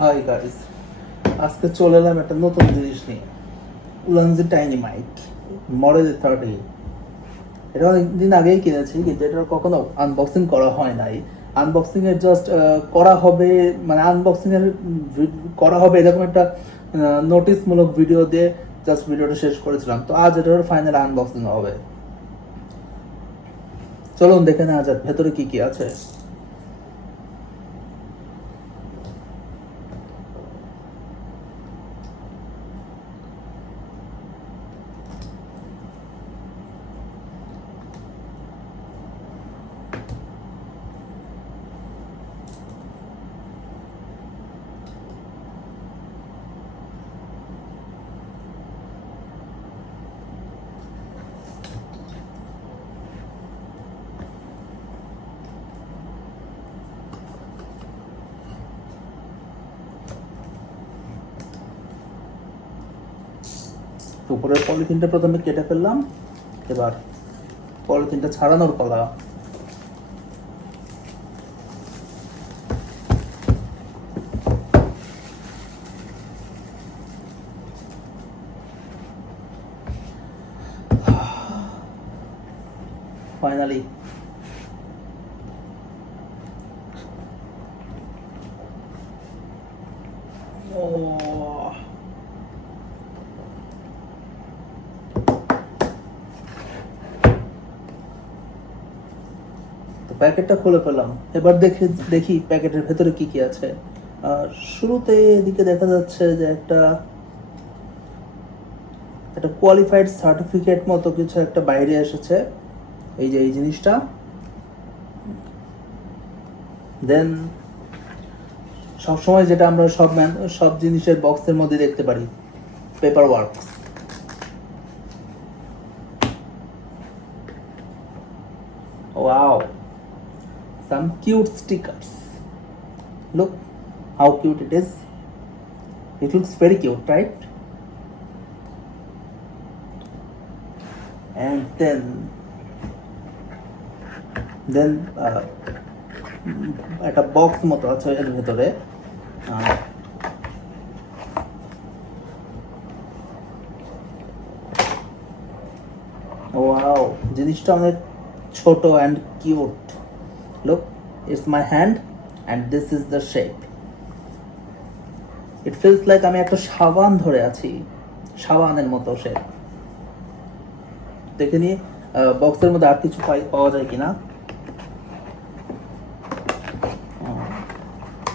Hi guys, আজকে চলে এলাম একটা নতুন জিনিস নিয়ে। Ulanzi tiny mic model 30। এটা অনেকদিন আগেই কিনেছি, কিন্তু এটা কখনো আনবক্সিং করা হয় নাই। আনবক্সিং এর জাস্ট করা হবে, মানে আনবক্সিং এর করা হবে এরকম একটা নোটিশমূলক ভিডিও দিয়ে জাস্ট ভিডিওটা শেষ করেছিলাম। তো আজ এটার ফাইনাল আনবক্সিং হবে। চলুন দেখে নেওয়া যাক ভেতরে কি কি আছে। উপরের পলিথিনটা প্রথমে কেটে ফেললাম, এবার পলিথিনটা ছাড়ানোর পালা। ফাইনালি তো প্যাকেটটা খুলে ফেললাম। এবার দেখি প্যাকেটের ভেতরে কি কি আছে। আর শুরুতে এদিকে দেখা যাচ্ছে যে একটা একটা কোয়ালিফাইড সার্টিফিকেট মতো কিছু একটা বাইরে এসেছে, এই যে এই জিনিসটা। দেন সবসময় যেটা আমরা সব জিনিসের বক্সের মধ্যে দেখতে পারি, paper works. Wow, some cute stickers. Look how cute it is. It looks very cute, right? And then একটা বক্স মতো আছে এর ভেতরে। ওয়াও, জিনিসটা অনেক ছোট and cute. Look, it's my hand and this is the shape. It feels like আমি একটা সাবান ধরে আছি, সাবানের মতো শেপ। দেখে নিয়ে বক্সের মধ্যে আর কিছু পাওয়া যায় কিনা।